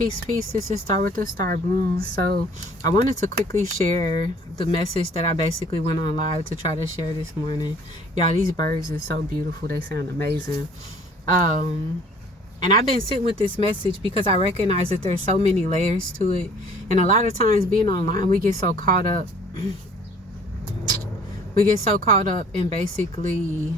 Peace, peace. This is Star with the Star Bloom. So I wanted to quickly share the message that I basically went on live to try to share this morning. Y'all, these birds are so beautiful. They sound amazing. And I've been sitting with this message because I recognize that there's so many layers to it. And a lot of times being online, we get so caught up. In basically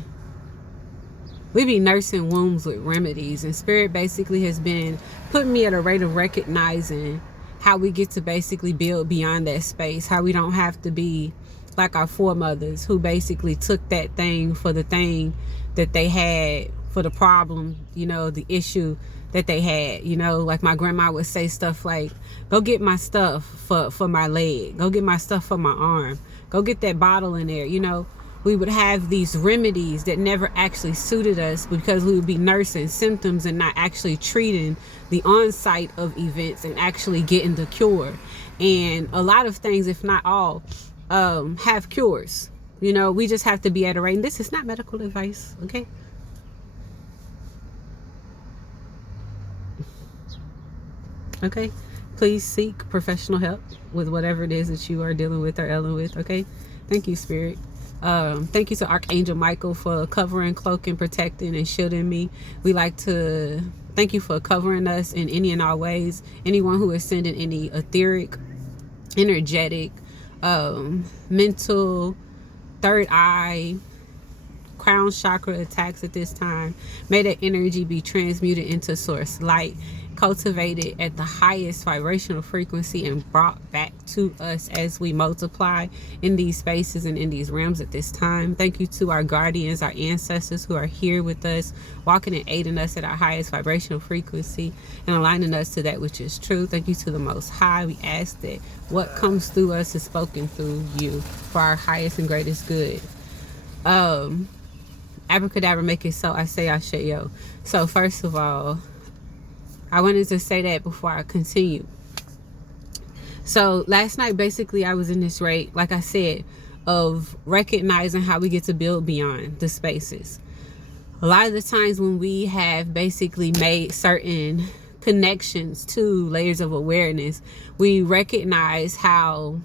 we be nursing wombs with remedies, and spirit basically has been putting me at a rate of recognizing how we get to basically build beyond that space, how we don't have to be like our foremothers who basically took that thing for the thing that they had, for the problem, you know, the issue that they had. You know, like my grandma would say stuff like, go get my stuff for my leg, go get my stuff for my arm, go get that bottle in there. You know, we would have these remedies that never actually suited us because we would be nursing symptoms and not actually treating the onset of events and actually getting the cure. And a lot of things, if not all, have cures. You know, we just have to be at a rate. And this is not medical advice, okay? Okay? Please seek professional help with whatever it is that you are dealing with or ailing with, okay? Thank you, Spirit. Thank you to Archangel Michael for covering, cloaking, protecting, and shielding me. We like to thank you for covering us in any and all ways. Anyone who is sending any etheric, energetic, mental, third eye, crown chakra attacks at this time, may that energy be transmuted into source light, cultivated at the highest vibrational frequency, and brought back to us as we multiply in these spaces and in these realms at this time. Thank you to our guardians, our ancestors who are here with us, walking and aiding us at our highest vibrational frequency and aligning us to that which is true. Thank you to the Most High. We ask that what comes through us is spoken through you for our highest and greatest good. Abracadabra, make it so. I say Ashayo. So first of all, I wanted to say that before I continue. So last night, basically, I was in this rate, like I said, of recognizing how we get to build beyond the spaces. A lot of the times when we have basically made certain connections to layers of awareness, we recognize how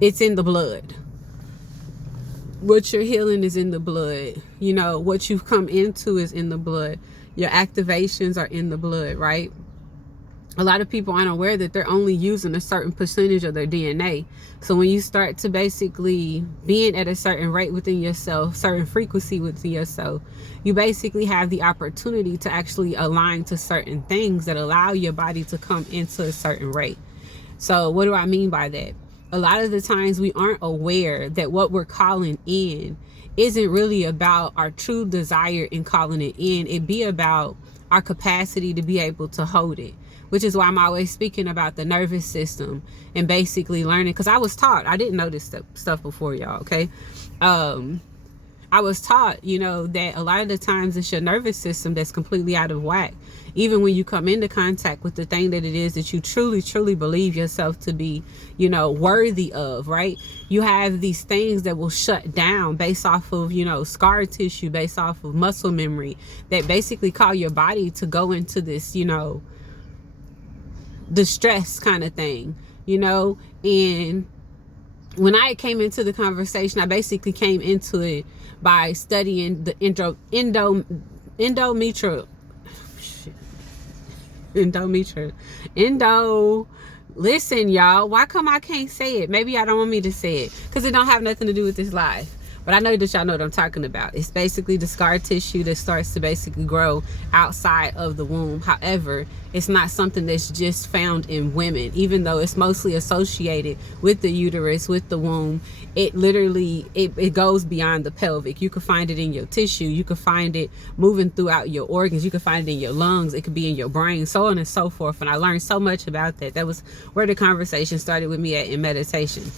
it's in the blood. What you're healing is in the blood. You know, what you've come into is in the blood. Your activations are in the blood, right? A lot of people aren't aware that they're only using a certain percentage of their DNA. So when you start to basically being at a certain rate within yourself, certain frequency within yourself, you basically have the opportunity to actually align to certain things that allow your body to come into a certain rate. So what do I mean by that? A lot of the times we aren't aware that what we're calling in isn't really about our true desire in calling it in. It be about our capacity to be able to hold it, which is why I'm always speaking about the nervous system and basically learning, because I was taught, I didn't know this stuff before, y'all, okay? I was taught, you know, that a lot of the times it's your nervous system that's completely out of whack. Even when you come into contact with the thing that it is that you truly, truly believe yourself to be, you know, worthy of, right? You have these things that will shut down based off of, you know, scar tissue, based off of muscle memory, that basically call your body to go into this, you know, distress kind of thing, you know. And when I came into the conversation, I basically came into it by studying the listen, y'all, why come I can't say it? Maybe I don't want me to say it because it don't have nothing to do with this life. But I know that y'all know what I'm talking about. It's basically the scar tissue that starts to basically grow outside of the womb. However, it's not something that's just found in women, even though it's mostly associated with the uterus, with the womb. It literally, it goes beyond the pelvic. You can find it in your tissue. You can find it moving throughout your organs. You can find it in your lungs. It could be in your brain, so on and so forth. And I learned so much about that. That was where the conversation started with me at in meditation.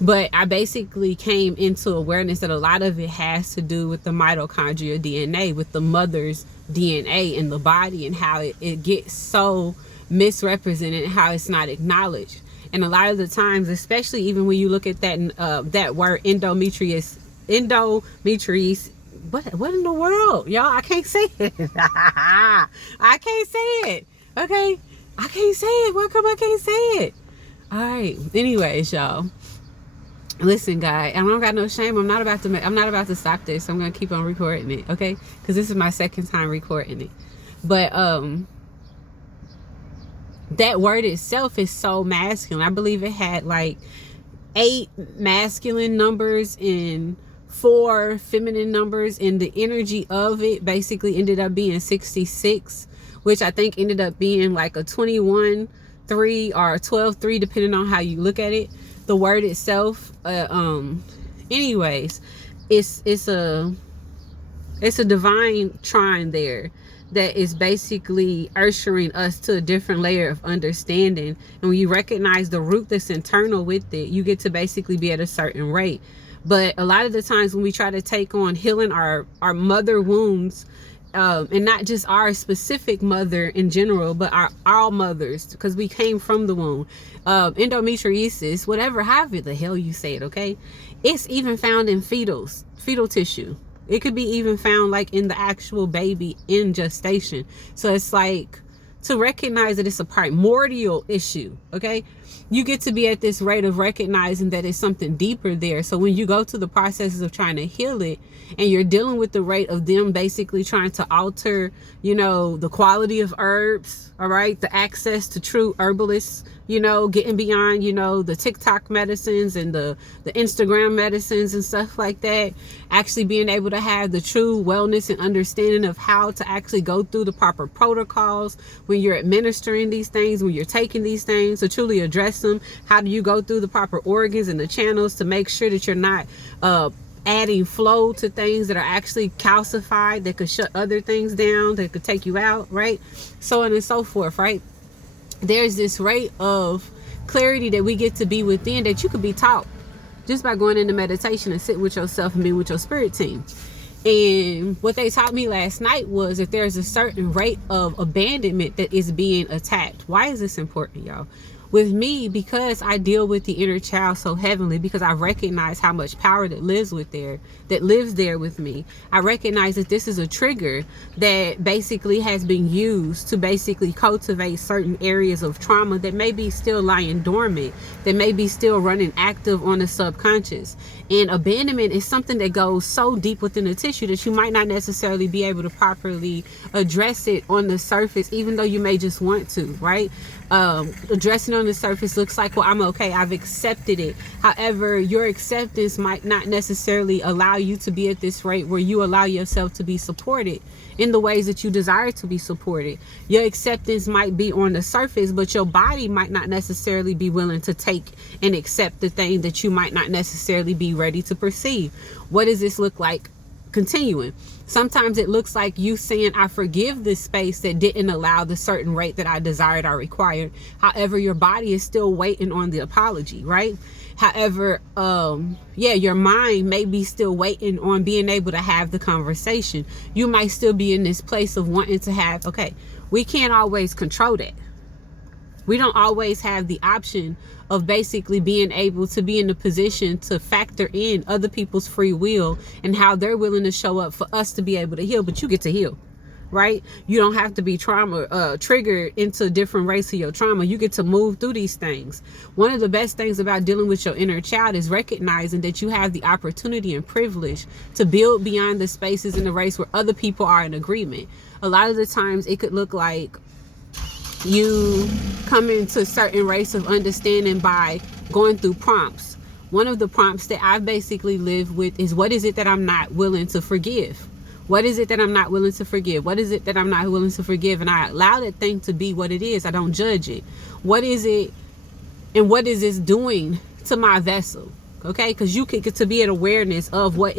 But I basically came into awareness that a lot of it has to do with the mitochondrial DNA, with the mother's DNA in the body, and how it gets so misrepresented, how it's not acknowledged. And a lot of the times, especially even when you look at that word endometrius, what in the world, y'all? I can't say it. I can't say it. Okay, I can't say it. Why come I can't say it? All right. Anyways, y'all, listen, guys. I don't got no shame. I'm not about to stop this. I'm gonna keep on recording it. Okay, because this is my second time recording it. But that word itself is so masculine. I believe it had like 8 masculine numbers and 4 feminine numbers, and the energy of it basically ended up being 66, which I think ended up being like a 21-3 or a 12-3, depending on how you look at it. The word itself, anyways, it's a divine trine there that is basically ushering us to a different layer of understanding. And when you recognize the root that's internal with it, you get to basically be at a certain rate. But a lot of the times when we try to take on healing our mother wounds, and not just our specific mother in general, but our mothers, because we came from the womb, endometriosis, whatever, however the hell you say it, okay? It's even found in fetal tissue. It could be even found like in the actual baby in gestation. So it's like, to recognize that it's a primordial issue, okay? You get to be at this rate of recognizing that it's something deeper there. So when you go through the processes of trying to heal it, and you're dealing with the rate of them basically trying to alter, you know, the quality of herbs, all right, the access to true herbalists, you know, getting beyond, you know, the TikTok medicines and the Instagram medicines and stuff like that, actually being able to have the true wellness and understanding of how to actually go through the proper protocols when you're administering these things, when you're taking these things, to truly address them. How do you go through the proper organs and the channels to make sure that you're not adding flow to things that are actually calcified, that could shut other things down, that could take you out, right? So on and so forth, right? There's this rate of clarity that we get to be within that you could be taught just by going into meditation and sit with yourself and be with your spirit team. And what they taught me last night was that there's a certain rate of abandonment that is being attacked. Why is this important, y'all? With me, because I deal with the inner child so heavily, because I recognize how much power that lives there with me. I recognize that this is a trigger that basically has been used to basically cultivate certain areas of trauma that may be still lying dormant, that may be still running active on the subconscious. And abandonment is something that goes so deep within the tissue that you might not necessarily be able to properly address it on the surface, even though you may just want to, right? Addressing on the surface looks like, well, I'm okay, I've accepted it. However, your acceptance might not necessarily allow you to be at this rate where you allow yourself to be supported in the ways that you desire to be supported. Your acceptance might be on the surface, but your body might not necessarily be willing to take and accept the thing that you might not necessarily be ready to perceive. What does this look like? Continuing. Sometimes it looks like you saying, I forgive this space that didn't allow the certain rate that I desired or required. However, your body is still waiting on the apology, right? However, your mind may be still waiting on being able to have the conversation. You might still be in this place of wanting to have, okay, we can't always control that. We don't always have the option of basically being able to be in the position to factor in other people's free will and how they're willing to show up for us to be able to heal. But you get to heal, right? You don't have to be triggered into different rates of your trauma. You get to move through these things. One of the best things about dealing with your inner child is recognizing that you have the opportunity and privilege to build beyond the spaces in the race where other people are in agreement. A lot of the times it could look like you come into certain race of understanding by going through prompts. One of the prompts that I basically live with is, what is it that I'm not willing to forgive? What is it that I'm not willing to forgive? What is it that I'm not willing to forgive? And I allow that thing to be what it is. I don't judge it. What is it, and what is this doing to my vessel? Okay, because you get to be at awareness of what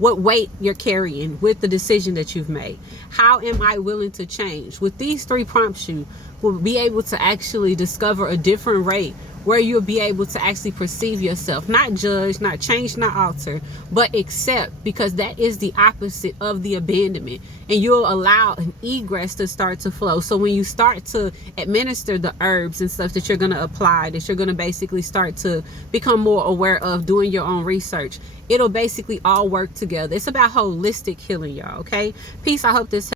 weight you're carrying with the decision that you've made. How am I willing to change? With these 3 prompts you will be able to actually discover a different rate where you'll be able to actually perceive yourself, not judge, not change, not alter, but accept, because that is the opposite of the abandonment. And you'll allow an egress to start to flow. So when you start to administer the herbs and stuff that you're going to apply, that you're going to basically start to become more aware of, doing your own research, it'll basically all work together. It's about holistic healing, y'all. Okay, peace. I hope this